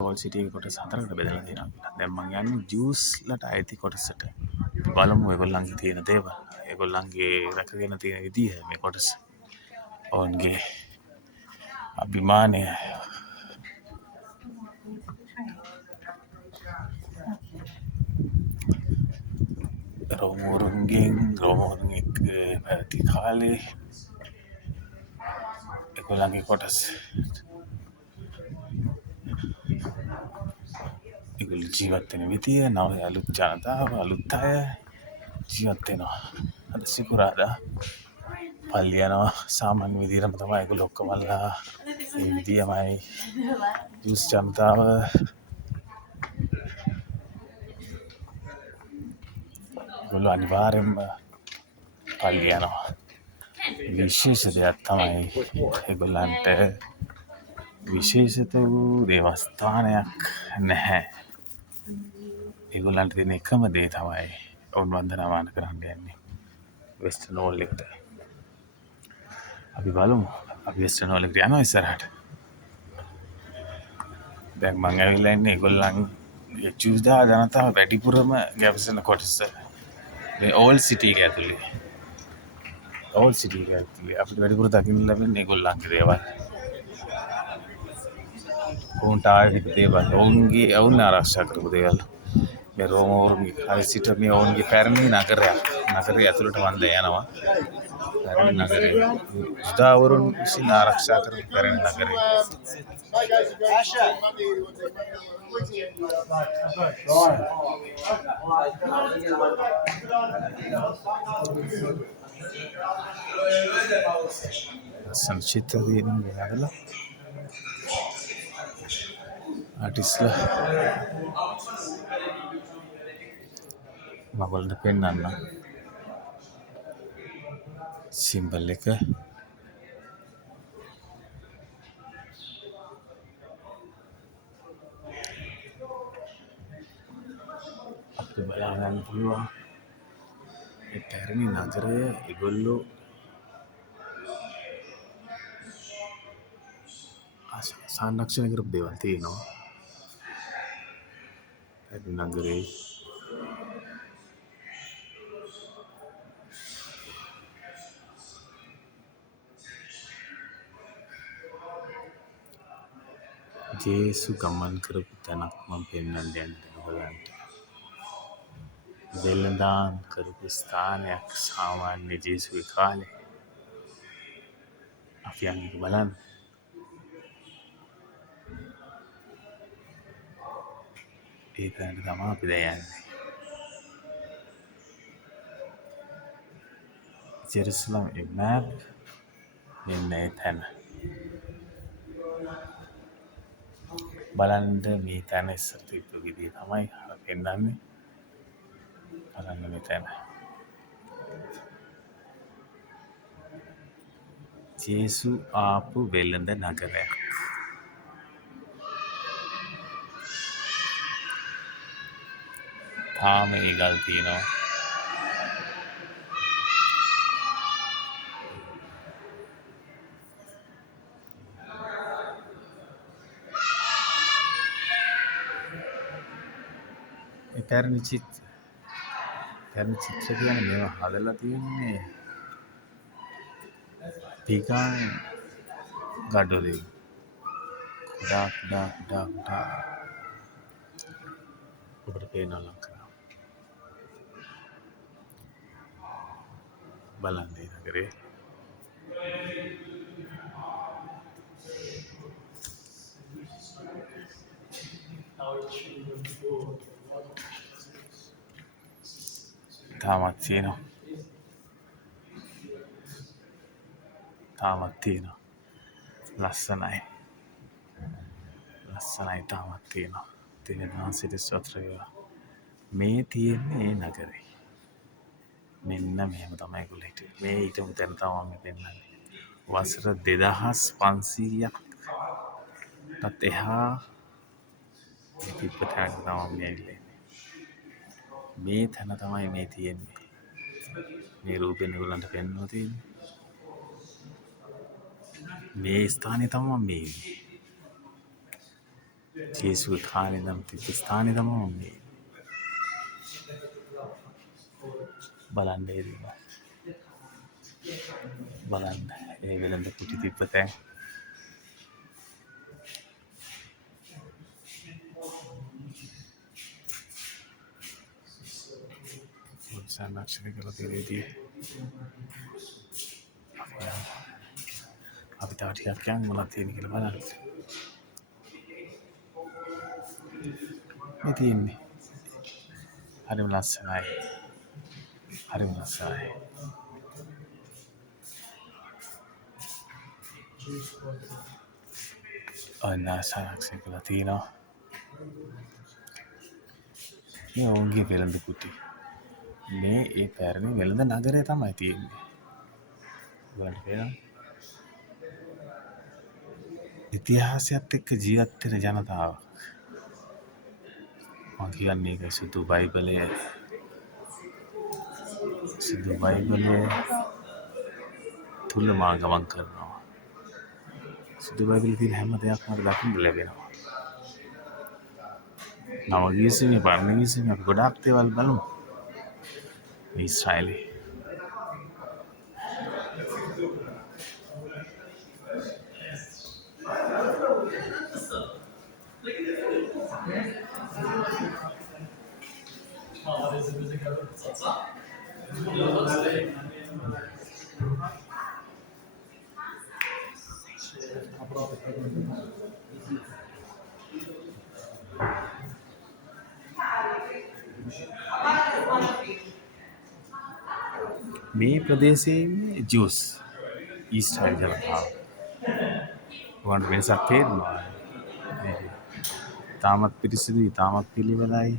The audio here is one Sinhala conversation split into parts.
වෝල් සිටි එක කොටස් 4කට බෙදලා තියෙනවා කියලා. දැන් මම යන්නේ ජූස්ලට අයිති කොටසට. බලමු ඒගොල්ලන්ගේ තියෙන දේවල්. ඒගොල්ලන්ගේ රැකගෙන තියෙන විදිහ මේ කොටස. ඔවුන්ගේ අභිමානය. රෝමෝරුන් එක්ක පැවති කාලේ ඒගොල්ලන්ගේ කොටස්. ඒගොල්ලෝ ජීවත් වෙන විදිය, නව අලුත් ජනතාව, අලුත් අය ජීවත් වෙනවා. අද සිකුරාදා පල්ලි යනවා සාමාන්‍ය විදිහටම තමයි ඒගොල්ලෝ ඔක්කොමලා ඒ විදියමයි ජූස් ජනතාව ඒගොල්ලෝ අනිවාර්යෙන්ම පල්ලි යනවා. විශේෂ දෙයක් තමයි ඒගොල්ලන්ට විශේෂිත වූ දේවස්ථානයක් නැහැ. ඒගොල්ලන්ට තියෙන එකම දේ තමයි ඔවුන් වන්දනාමාන කරන්න යන්නේ වෙස්ටර්න් වෝල් එකට. අපි බලමු අපි වෙස්ටර්න් වෝල් එකට යනවා ඉස්සරහට. දැන් මං ඇවිල්ලා ඉන්නේ ඒගොල්ලන්ගේ චූස්දා ජනතාව වැඩිපුරම ගැවසෙන කොටස. මේ ඕල් සිටි එක ඇතුලේ. ඕල් සිටි එක ඇතුලේ අපිට වැඩිපුර දකින්න ලැබෙන්නේ ඒගොල්ලන්ගේ දේවල්. ඔවුන්ට ආවිත දේවල්, ඔවුන් ආරක්ෂා කරපු දේවල්. මේ රෝමෝරුන්ගේ කාලේ සිට මේ ඔවුන්ගේ පැරණි නගරයක්. නගරය ඇතුළට වන්ද යනවා. පැරණි නගරය. යුදාවරුන් විසින් ආරක්ෂා කරපු පැරණි නගරය. ලස්සන චිත්‍ර තියෙනවා නේද? ආටිස්ලා මගොල්ලන්ට පෙන්නන්න සිම්බල් එක. අපිට බලා ගන්න පුළුවන් මේ පැරණි නගරය ඒගොල්ලෝ සංරක්ෂණය කරපු දේවල් තියෙනවා. පැරණි නගරේ ජේසු ගමන් කරපු තැනක් මම පෙන්වන්න යන්නේ ඔයගලන්ට. වෙළඳාම් කරපු ස්ථානයක් සාමාන්‍ය ජේසුගේ කාලේ. අපි යන්නේ බලන්න. ඒ තැනට තමයි අපි දැන් යන්නේ. ජෙරුසලම් map මෙන්න ඒ තැන. බලන්න මේ තැන ඉස්සර තිබ්බ විදිය තමයි අර පෙන්නන්නේ. බලන්න මේ තැන. ජේසු ආපු වෙළඳ නගරයක්. තාම ඒ ගල් තියෙනවා. ඒ පැරණි චිත්‍ර කියන්නේ මේවා හදලා තියෙන්නේ පිගාන් ගඩොලේ. කුඩා ඔබට පේනවා ලංකාව. බලන්න ඒ නගරේ. තාමත් තියෙනවා. ලස්සනයි තාමත් තියෙනවා. තිරනාසිට ස්වත්‍රය. මේ තියෙන්නේ ඒ නගරේ. මෙන්න මෙහෙම තමයි ඒගොල්ලෝ හිටියේ. මේ ඊටම තැන තමයි මම පෙන්නන්නේ. වසර 2500ක්ටත් එහා තිබ්බ තැනක තමයි මේ ඇවිල්ලා. මේ තැන තමයි මේ තියෙන්නේ. මේ රූපෙන් ඒගොල්ලන්ට පෙන්වලා තියෙන්නේ. මේ ස්ථානේ තමයි මේ ඉන්නේ. ජේසුව කාලේ නම් තිබ්බ ස්ථානේ තමයි මේ බලන්න එනවා. බලන්න ඒ වෙළඳ කුටි තිබ්බ තැන්. සංරක්ෂණය කරලා තියෙන විදිය. අපි තව ටිකක් යන් මොනවද තියෙන්නේ කියලා බලන්න. මේ තියෙන්නේ. හරිම ලස්සනයි. හරිම ලස්සනයි. ඔන්න සංරක්ෂණය කරලා තියෙනවා. මේ ඔවුන්ගේ වෙළඳ කුටි. මේ ඒ පැරණි වෙළඳ නගරය තමයි තියෙන්නේ. ඔයාලට පේනවද? ඉතිහාසයත් එක්ක ජීවත් වෙන ජනතාව. මම කියන්නේ ඒක සුදු බයිබලයේ තුල මා ගමන් කරනවා. සුදු බයිබලයේ තියෙන හැම දෙයක්ම මට දකින්න ලැබෙනවා. නව ගිවිසුමේ පරණ ගිවිසුමේ අපි ගොඩාක් දේවල් බලමු. ඊශ්‍රායලයේ මේ ප්‍රදේශයේ ඉන්නේ ජූස් ඊශ්‍රායල් ජනතාව. ඔයාලට වෙනසක් තේරෙනවද? තාමත් පිරිසිදුයි, තාමත් පිළිවෙලයි.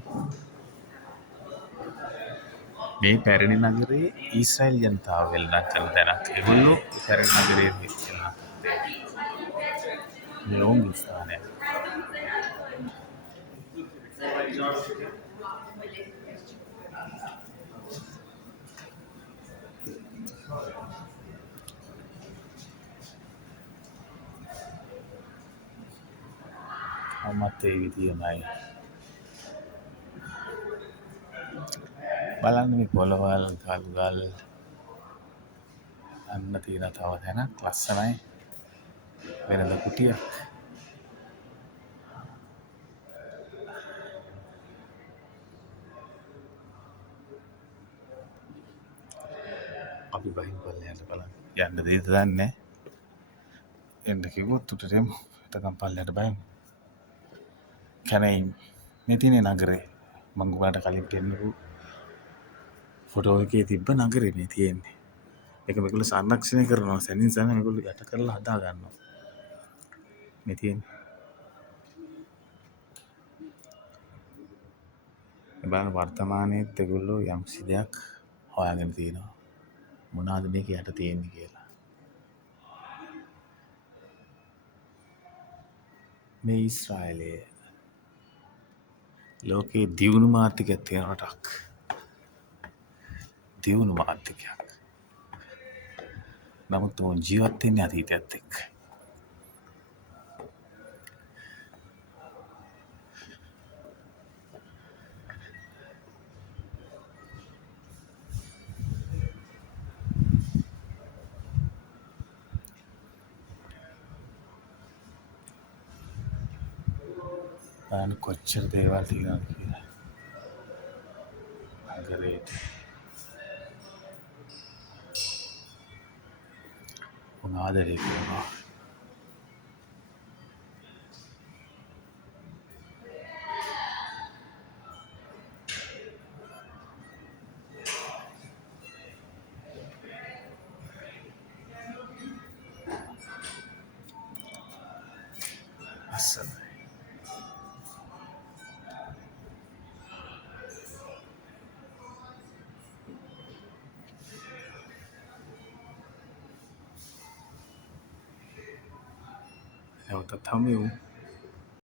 මේ පැරණි නගරයේ ඊශ්‍රායල් ජනතාව වෙළඳ කරන තැනක්. ඒගොල්ලෝ පැරණි නගරයේ වෙළඳ ලෝංග ස්ථානය. අමත් ඒ විදියමයි. බලන්න මේ පොළවල් කල්ගල් අන්න තියෙන තව තැනක් ලස්සනයි. වෙළඳ කුටියක්. අපි බහින් පල්ලෙහාට බලන්න. යන්න දෙයිද දන්නේ නැහැ. එන්න කිව්වොත් උඩට යමු. එතකම් පල්ලෙහාට බහිමු. කැනයි මේ තියෙන නගරේ මම ඔයාලට කලින් පෙන්නපු ෆොටෝ එකේ තිබ්බ නගරේ මේ තියෙන්නේ. ඒක මේගොල්ලෝ සංරක්ෂණය කරනවා. සැනින් සැන මේගොල්ලෝ යට කරලා හදා ගන්නවා. මේ තියෙන්නේ. බලන්න වර්තමානයේත් ඒගොල්ලෝ යම්කිසි දෙයක් හොයාගෙන තියෙනවා. මොනවාද මේක යට තියෙන්නේ කියලා. මේ ඊශ්‍රායලයේ ලෝකයේ දියුණු මාර්ථිකයක් තියෙන රටක්. දියුණු මාර්ථිකයක්. නමුත් උන් ජීවත් වෙන්නේ අතීතයත් එක්ක. බලන්න කොච්චර දේවල් තියෙනවද කියලා. නගරේට උන් ආදරය කරනවා. අස්සනයි. නැවතත් හමු වෙමු.